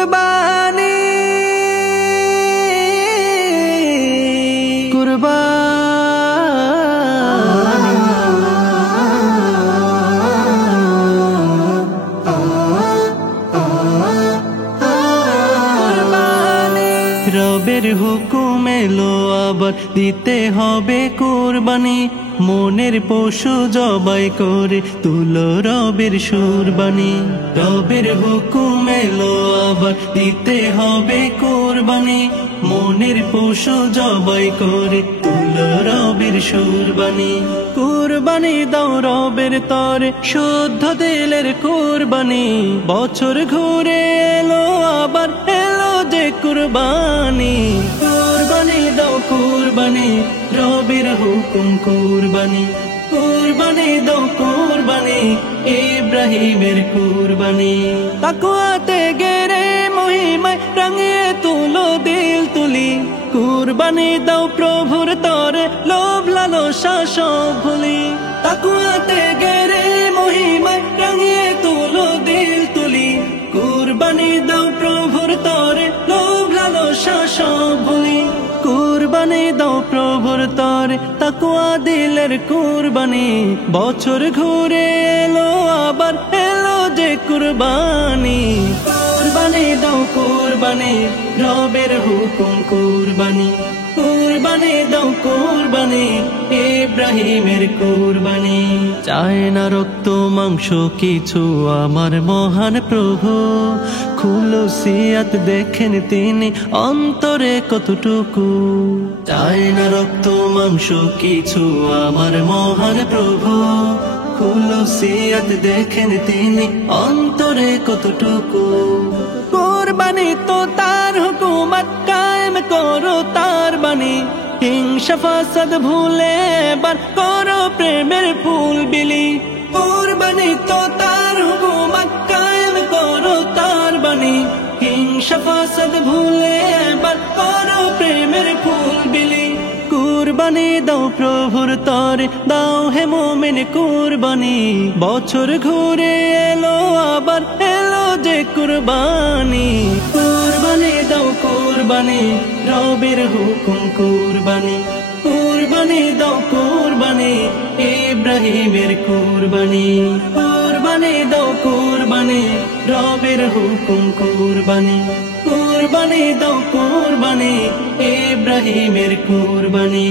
কুরবানি রবের হুকুম এলো আবার দিতে হবে কুরবানি মনের পশু জবাই করে তুলো রবের সুরবানি রবের হুকুম এলো আবার দিতে হবে কুরবানি মনের পশু জবাই করে তুলো রবের সুরবানি কুরবানি দাও রবের তরে শুদ্ধ দিলের কুরবানি বছর ঘুরে এলো আবার এলো যে কুরবানি কুরবানি দাও কুরবানি রবের হুকুম কুরবানি কুরবানি দাও কুরবানি ইব্রাহিমের কুরবানি তাকওয়াতে গেরে মহিমায় রাঙিয়ে তুলো দিল তুলি কুরবানি দাও প্রভুর তরে লোভ লালসা সব ভুলি তাকওয়াতে গেরে মহিমায় রাঙিয়ে তুলো দিল তুলি কুরবানি দাও প্রভুর তরে লোভ লালসা সব ভুলি কুরবানি দাও প্রভুর তরে তাকওয়া দিলের কুরবানি বছর ঘুরে এলো আবার এলো যে কুরবানি কুরবানি দাও কুরবানি রবের হুকুম কুরবানি কুরবানি দাও কুরবানি ইব্রাহিমের কুরবানি চায় না রক্ত মাংস কিছু আমার মহান প্রভু খুলুসিয়াত দেখেন তিনি অন্তরে কতটুকু চায় না রক্ত মাংস কিছু আমার মহান প্রভু খুলুসিয়াত দেখেন তিনি অন্তরে কতটুকু কুরবানি তো তার হুকুমত কায়েম করো তার বাণী হিংসা ফাসাদ ভুলে এবার করো প্রেমের ফুল বিলি কুরবানি তো তার হুকুমত কায়েম করো তার বাণী হিংসা ফাসাদ ভুলে এবার করো প্রেমের ফুল বিলি কুরবানি দাও প্রভুর তরে দাও হে মুমিন কুরবানি বছর ঘুরে এলো আবার এলো যে কুরবানি কুরবানি দাও কুরবানি রবের হুকুম কুরবানি কুরবানি দাও কুরবানি ইব্রাহিমের কুরবানি কুরবানি দাও কুরবানি রবের হুকুম কুরবানি কুরবানি দাও কুরবানি ইব্রাহিমের কুরবানি।